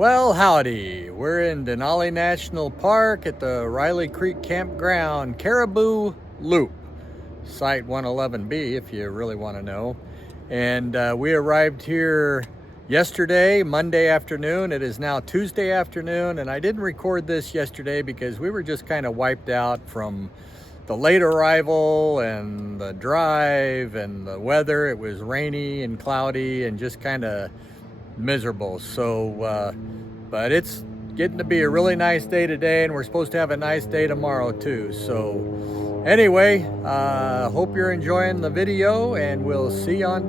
Well, howdy. We're in Denali National Park at the Riley Creek Campground Caribou Loop, Site 111B if you really want to know. And we arrived here yesterday, Monday afternoon. It is now Tuesday afternoon, and I didn't record this yesterday because we were just kind of wiped out from the late arrival and the drive and the weather. It was rainy and cloudy and just kind of miserable. So but it's getting to be a really nice day today, and we're supposed to have a nice day tomorrow too. So anyway, hope you're enjoying the video, and we'll see you on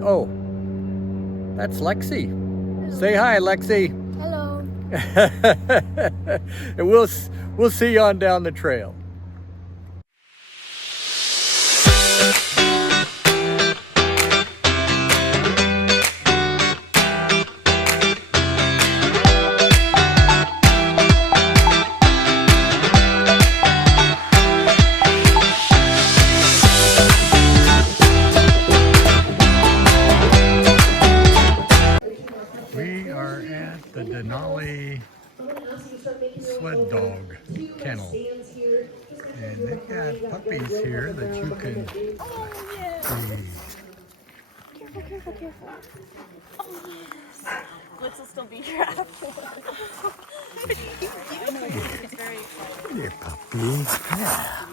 that's Lexi. Hello. Say hi, Lexi. Hello. And we'll see you on down the trail. We are at the Denali sled dog kennel, and they've got puppies here that you can see. Careful, careful, careful. Oh, yes. Lex will still be here afterwards. Here, puppy. Yeah.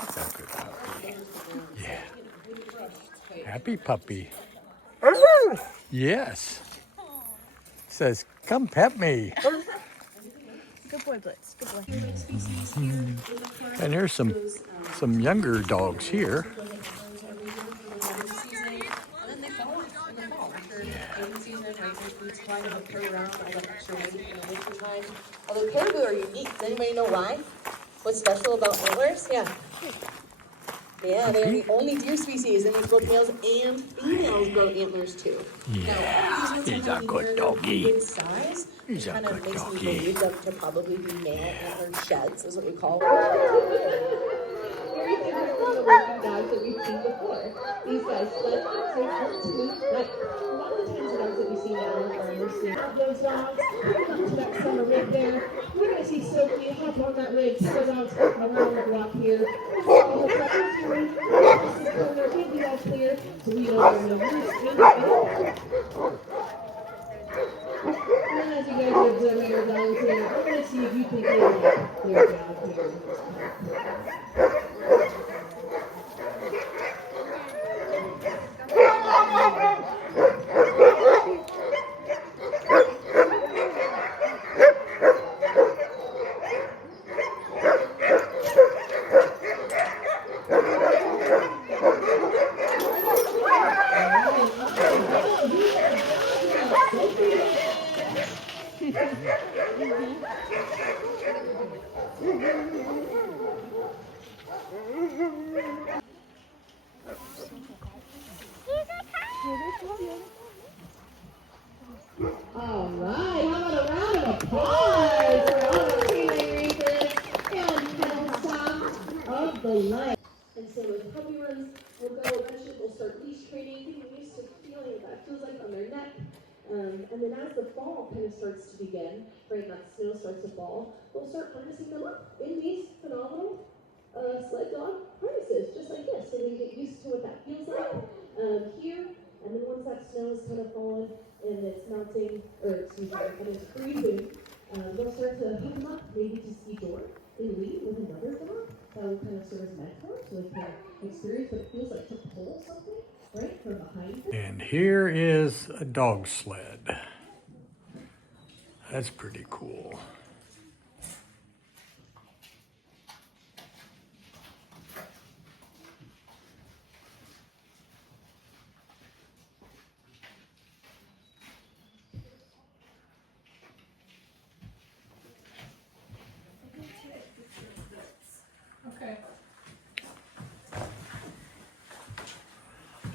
That's a good puppy. Yeah. Happy puppy. Yes. Says, come pet me. Good boy, Blitz. Good boy. And there's some younger dogs here. Although caribou are unique, does anybody know why? What's special about antlers? Yeah, they're the only deer species in which both males and females grow antlers too. Yeah, he's a good doggy. Good size. He's a kind of good makes me doggy. believe them to probably be male antlered sheds, is what we call them. Very different from the working dogs that we've seen before. These guys sled dogs, they aren't too like a lot of the times the dogs that we see now are mostly those dogs. Come to that center rig there. We're gonna see Sophie hop on that rig, sled dogs around the block here. All the truckers here, this corner, can't be all clear, so we don't have no loose. And then as you guys are observing your dogs here, I'm gonna see if you can get it clear down here. All right, how about a round of applause for all the canine racers and kennel stop of the night. And so with puppy runs, we'll go eventually, we'll start leash training, getting used to feeling what that feels like on their neck. And then as the fall kind of starts to begin, right, that snow starts to fall, we'll start harnessing them up in these phenomenal sled dog harnesses, just like this, so they get used to what that feels like here. And then once that snow is kind of fallen and it's melting, or excuse me, and it's freezing, they'll start to hook them up, maybe to ski door and lead with another dog that will kind of serve as mentor, so they can experience what it feels like to pull something right from behind them. And here is a dog sled. That's pretty cool.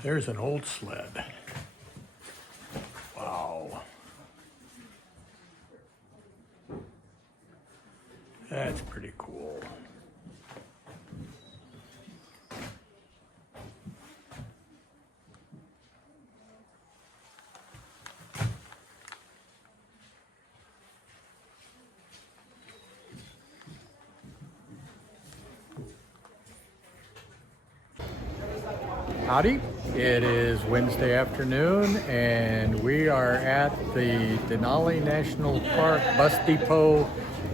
There's an old sled. Wow. That's pretty cool. Howdy. It is Wednesday afternoon and we are at the Denali National Park bus depot,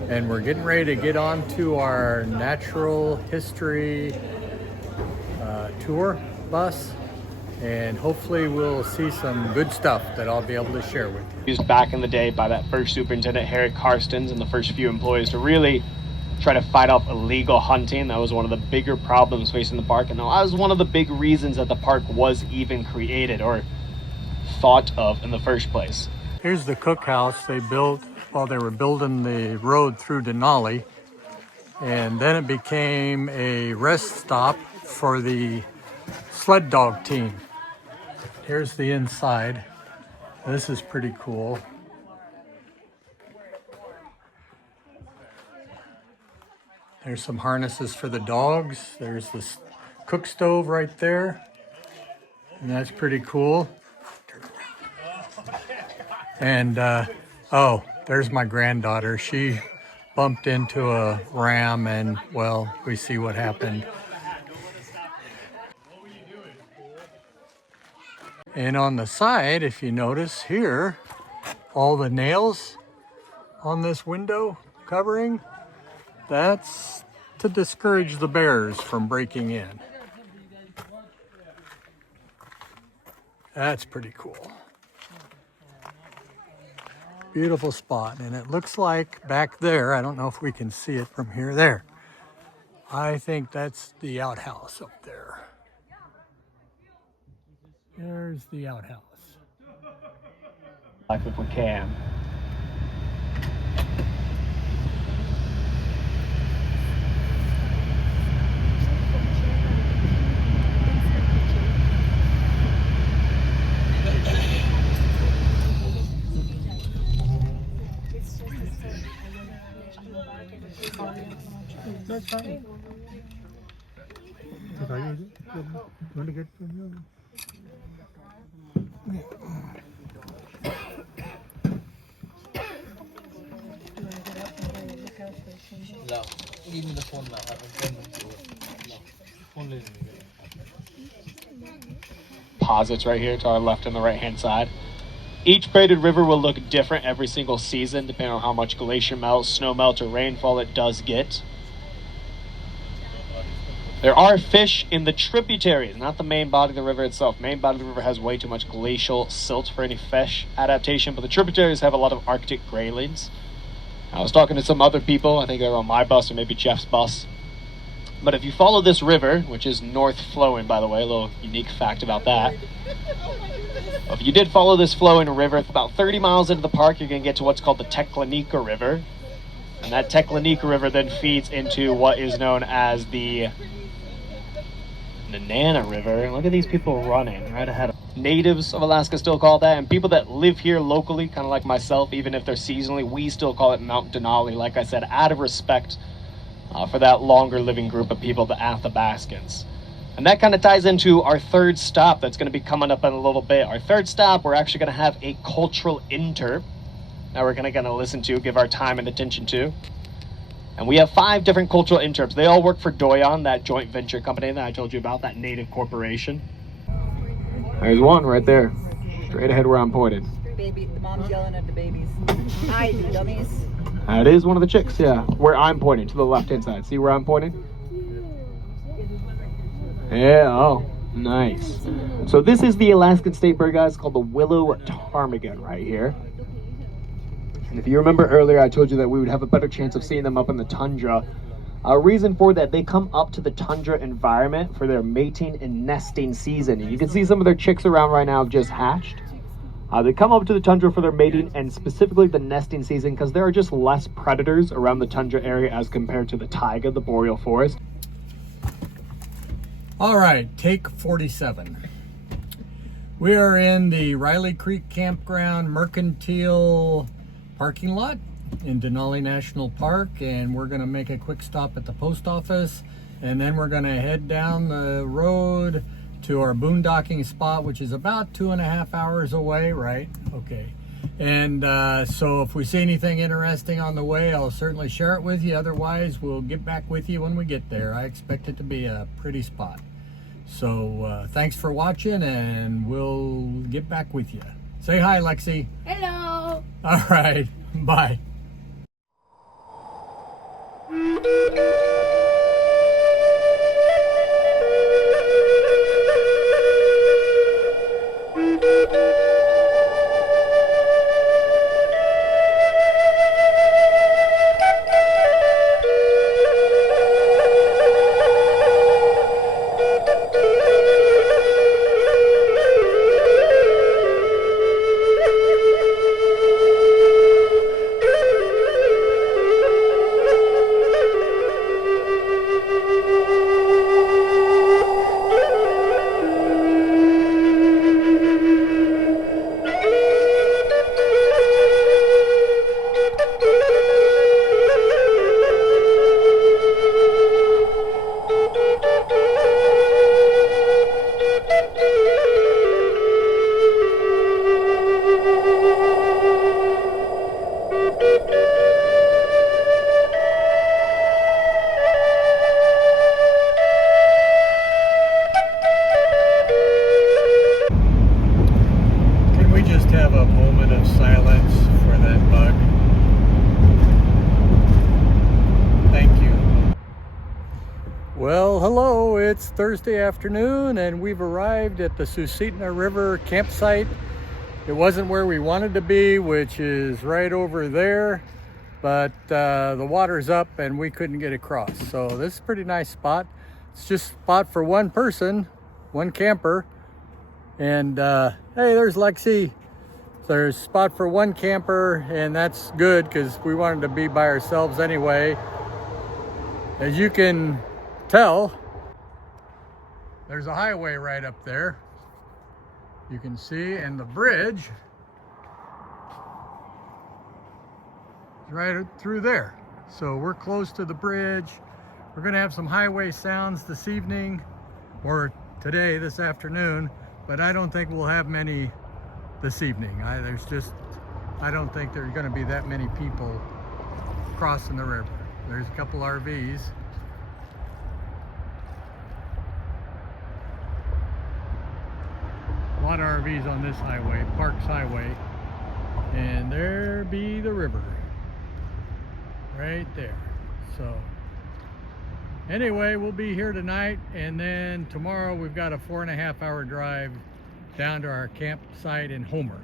and we're getting ready to get on to our natural history tour bus, and hopefully we'll see some good stuff that I'll be able to share with you. Used back in the day by that first superintendent, Harry Karstens, and the first few employees to really try to fight off illegal hunting. That was one of the bigger problems facing the park, and that was one of the big reasons that the park was even created or thought of in the first place. Here's the cookhouse they built while they were building the road through Denali, and then it became a rest stop for the sled dog team. Here's the inside. This is pretty cool. There's some harnesses for the dogs. There's this cook stove right there, and that's pretty cool. And oh, there's my granddaughter. She bumped into a ram, and well, we see what happened. And on the side, if you notice here, all the nails on this window covering, that's to discourage the bears from breaking in. That's pretty cool. Beautiful spot, and it looks like back there, I don't know if we can see it from here, there. I think that's the outhouse up there. There's the outhouse. Life if we can. That's fine. You want to get from you? No, give me the phone now. I have a 10 minutes over. No, phone is Posits right here to our left and the right hand side. Each braided river will look different every single season, depending on how much glacier melt, snow melt, or rainfall it does get. There are fish in the tributaries, not the main body of the river itself. Main body of the river has way too much glacial silt for any fish adaptation, but the tributaries have a lot of Arctic graylings. I was talking to some other people, I think they were on my bus or maybe Jeff's bus. But if you follow this river, which is north flowing, by the way, a little unique fact about that. If you did follow this flowing river, about 30 miles into the park, you're going to get to what's called the Teklanika River. And that Teklanika River then feeds into what is known as the Nanana River. Look at these people running right ahead of them. Natives of Alaska still call it that, and people that live here locally, kind of like myself, even if they're seasonally, we still call it Mount Denali, like I said, out of respect for that longer living group of people, the Athabascans. And that kind of ties into our third stop that's going to be coming up in a little bit. Our third stop, we're actually going to have a cultural interp that we're going to listen to, give our time and attention to. And we have 5 different cultural interps. They all work for Doyon, that joint venture company that I told you about, that native corporation. There's one right there, straight ahead where I'm pointed. Baby, the mom's yelling at the babies. Hi, you dummies. That is one of the chicks, yeah. Where I'm pointing, to the left-hand side. See where I'm pointing? Yeah, oh, nice. So this is the Alaskan state bird, guys, called the willow ptarmigan right here. And if you remember earlier, I told you that we would have a better chance of seeing them up in the tundra. A reason for that, they come up to the tundra environment for their mating and nesting season. And you can see some of their chicks around right now have just hatched. They come up to the tundra for their mating and specifically the nesting season because there are just less predators around the tundra area as compared to the taiga, the boreal forest. All right, take 47. We are in the Riley Creek Campground Mercantile parking lot in Denali National Park, and we're going to make a quick stop at the post office, and then we're going to head down the road to our boondocking spot, which is about 2.5 hours away, right? Okay. And so if we see anything interesting on the way, I'll certainly share it with you. Otherwise, we'll get back with you when we get there. I expect it to be a pretty spot. So thanks for watching, and we'll get back with you. Say hi, Lexi. Hello. All right, bye. Can we just have a moment of silence for that bug? Thank you. Well, hello, it's Thursday afternoon and we've arrived at the Susitna River campsite. It wasn't where we wanted to be, which is right over there, but the water's up and we couldn't get across. So this is a pretty nice spot. It's just a spot for one person, one camper. And hey, there's Lexi. So there's a spot for one camper, and that's good because we wanted to be by ourselves anyway. As you can tell, there's a highway right up there. You can see, and the bridge is right through there. So we're close to the bridge. We're gonna have some highway sounds this evening, or today, this afternoon, but I don't think we'll have many this evening. I don't think there's gonna be that many people crossing the river. There's a couple RVs. A lot of RVs on this highway, Parks Highway, and there be the river right there. So anyway, we'll be here tonight, and then tomorrow we've got a 4.5-hour drive down to our campsite in Homer.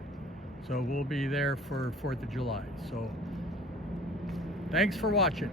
So we'll be there for 4th of July. So thanks for watching.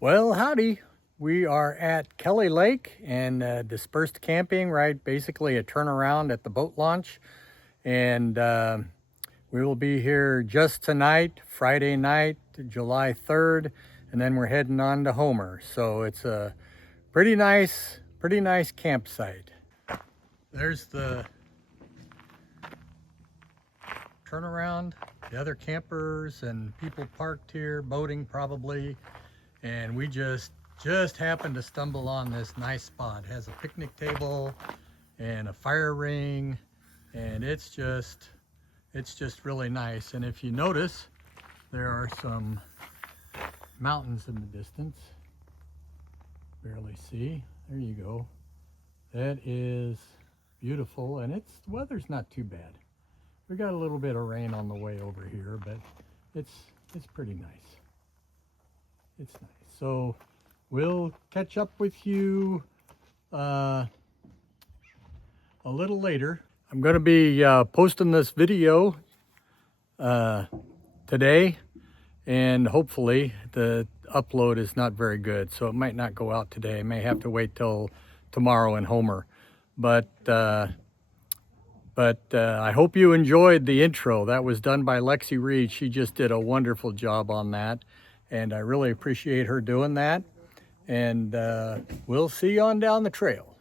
Well, howdy. We are at Kelly Lake and dispersed camping, right? Basically a turnaround at the boat launch. And we will be here just tonight, Friday night, July 3rd, and then we're heading on to Homer. So it's a pretty nice campsite. There's the turnaround, the other campers and people parked here, boating probably. And we just happened to stumble on this nice spot. It has a picnic table and a fire ring, and it's just really nice. And if you notice, there are some mountains in the distance. Barely see. There you go. That is beautiful, and the weather's not too bad. We got a little bit of rain on the way over here, but it's pretty nice. It's nice. So we'll catch up with you a little later. I'm going to be posting this video today, and hopefully the upload is not very good, so it might not go out today. I may have to wait till tomorrow in Homer. But I hope you enjoyed the intro. That was done by Lexi Reed. She just did a wonderful job on that, and I really appreciate her doing that. And we'll see you on down the trail.